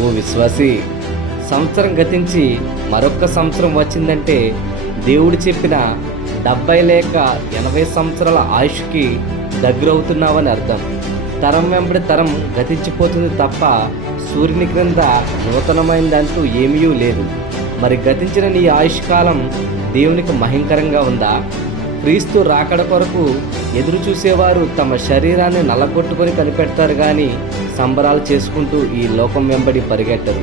ఓ విశ్వాసి, సంవత్సరం గతించి మరొక్క సంవత్సరం వచ్చిందంటే దేవుడు చెప్పిన 70 లేక 80 సంవత్సరాల ఆయుష్కి దగ్గరవుతున్నావని అర్థం. తరం వెంబడి తరం గతించిపోతుంది తప్ప సూర్యుని క్రింద నూతనమైనదంటూ ఏమీ లేదు. మరి గతించిన నీ ఆయుష్కాలం దేవునికి మహింకరంగా ఉందా? క్రీస్తు రాకడ కొరకు ఎదురు చూసేవారు తమ శరీరాన్ని నల్లగొట్టుకొని కనిపెడతారు కానీ సంబరాలు చేసుకుంటూ ఈ లోకం వెంబడి పరిగెట్టరు.